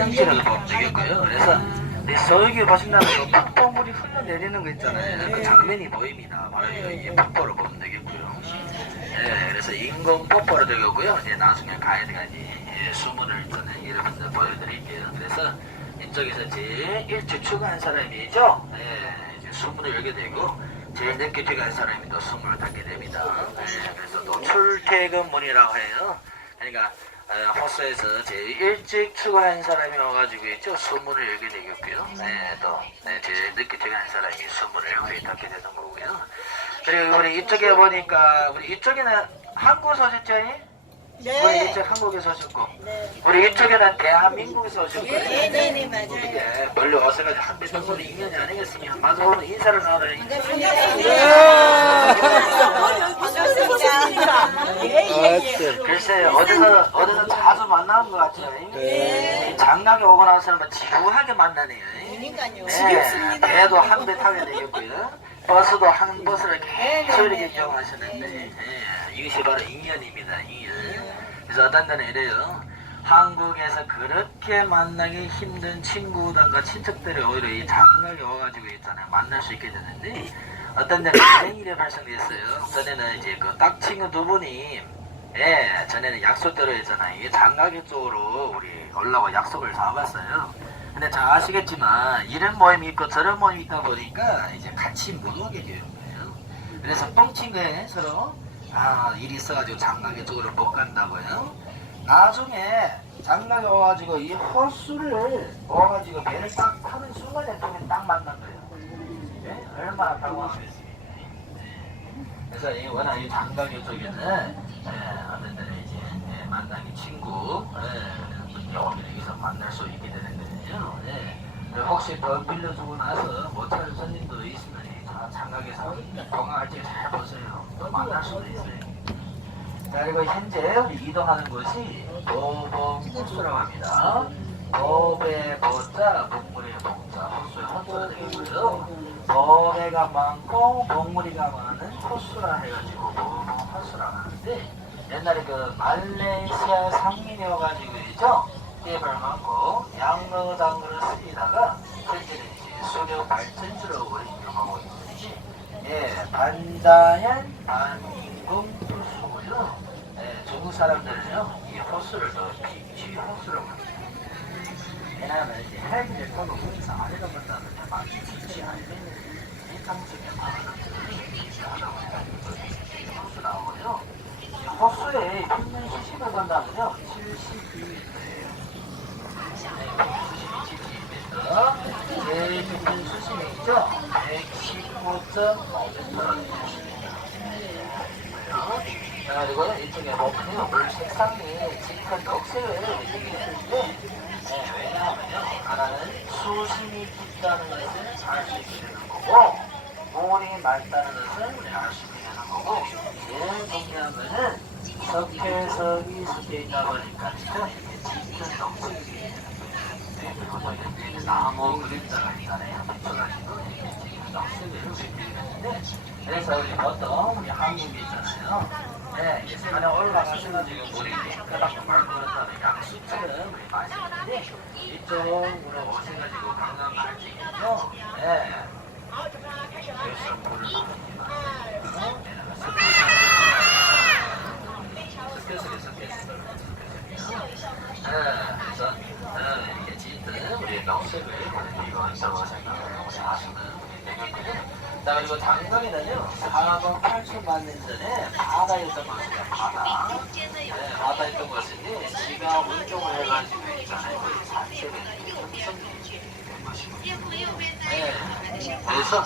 화장실을 보면 되겠고요. 그래서 이 저기 보신다면 그 폭포물이 흘러내리는 거 있잖아요. 그 장면이 보입니다. 바로 이이 폭포를 보면 되겠고요. 예, 그래서 인공 폭포로 되겠고요. 이제 나중에 가이드가 이제 예, 수문을 저는 여러분들 보여드릴게요. 그래서 이쪽에서 제일 출근한 사람이죠. 예, 이제 수문을 열게 되고 제일 늦게 퇴근한 사람이 또 수문을 닫게 됩니다. 예, 그래서 또 출퇴근문이라고 해요. 그러니까 어, 호수에서 제일 일찍 출근한 사람이 와가지고 있죠. 수문을 열게 되겠고요. 네, 또 네, 제일 늦게 퇴근한 사람이 수문을 거의 닫게 되는 거고요. 그리고 우리 이쪽에 보니까 우리 이쪽에는 한국에서 오셨 죠? 우리 네. 이쪽 한국에서 오셨고 네. 우리 이쪽에는 대한민국에서 오셨고 네, 네, 네, 맞아요. 예, 멀리 와서가지고 한배 동물이 인연이 아니겠습니까? 마저 오늘 인사를 나눠요. 반갑습니다. 예, 예, 예. 글쎄 어디서 어디서 자주 만나는 것 같아요. 네. 장가게 오고 나서는 지루하게 만나네요. 그러니까요. 네, 배도 한 배 타게 되겠고요. 버스도 한 버스를 계속 이렇게 이용하시는데 예, 이것이 바로 인연입니다. 인연. 그래서 어떤 데는 이래요. 한국에서 그렇게 만나기 힘든 친구들과 친척들이 오히려 이 장가게 와가지고 있잖아요. 만날 수 있게 되는데 어떤 데는 이런 일이 발생됐어요. 전에는 이제 그 딱 친구 두 분이 예, 전에는 약속대로 했잖아요. 이게 장가게 쪽으로 우리 올라고 약속을 잡았어요. 근데 잘 아시겠지만 이런 모임이 있고 저런 모임이 있다 보니까 이제 같이 못 오게 되는 거예요. 그래서 뻥친 거예요 서로. 아 일이 있어가지고 장가게 쪽으로 못 간다고요. 나중에 장가게 와가지고 이 호수를 와가지고 배를 딱 타는 순간에 둘이 딱 만난 거예요. 예? 얼마나 당황하겠습니까? 예. 그래서 이 워낙 이 장가게 쪽에는 예, 데는 이제 예, 만나기 친구 예, 분이 오면 여기서 만날 수 있게 되는 거예요. 예. 그리고 혹시 더 빌려주고 나서 못 찾은 손님도 있으면 다 장가게서 건강할 때 잘 보세요. 또 만날 수도 있어요. 자 그리고 현재 이동하는 곳이 도봉호수라고 합니다. 도배 보자, 목물의 봉자, 호수의 호수가 되겠고요. 도배가 많고 목물이가 많은 호수라 해가지고 도봉호수라고 하는데 옛날에 그 말레이시아 상민이어가지고 있죠. 많고 양로장으로 쓰이다가 현재는 이제 발전지로 우리 이용하고 있는데 예, 반자연 반인공 호수고요. 예, 중국 사람들은요 이 호수를 더 비치 호수라고 합니다. 왜냐하면 이제 헬기를 타고 거기서 아래로 간다면 막 비치 일상적인 바람을 하다 보니까 비치 호수 나오고요. 이 호수에 평균 수심을 간다면요 72m예요. 제일 평균 수심이 있죠? 115.5m라는 자, 그리고 이쪽에 보면요, 물 색 상이 짙은 녹색을 이렇게 했는데, 네, 왜냐하면요, 하나는 수심이 깊다는 것을 알수 있게 되는 거고, 물이 맑다는 우리 알수 있게 되는 거고, 제일 중요한 거는 석회석이 섞여 있다 보니까 짙은 녹색이 되는 거예요. 네, 나무 그림자가 있잖아요. 그래서 우리 보통 우리 한국이 있잖아요. 네, 이제 산에 올라가셔가지고 물이 깨끗하게 맑고 그렇다면 약수처럼 우리 마시는데 이쪽으로 오셔가지고 관광 갈증이죠. 네. 그래서 물을 그래서 네, 이렇게 짙은 우리 녹색을 이거 있다고 생각하고 하시면 되겠고요. 자 그리고 장강에는요 4번 8천만 년 전에 바다였던 것입니다. 바다. 네, 바다였던 것인데 지가 운종을 해가지고 있잖아요. 거의 산책을 된 것이고 네, 그래서